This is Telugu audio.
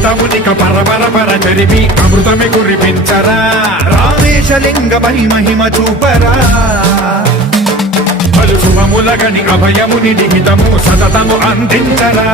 చింతమునిక పరపర చరిమి అమృతమి కురిపించరా రామేశలింగ మహిమ చూపరా పలు శుభములగని అభయముని నిహితము సతతము అందించరా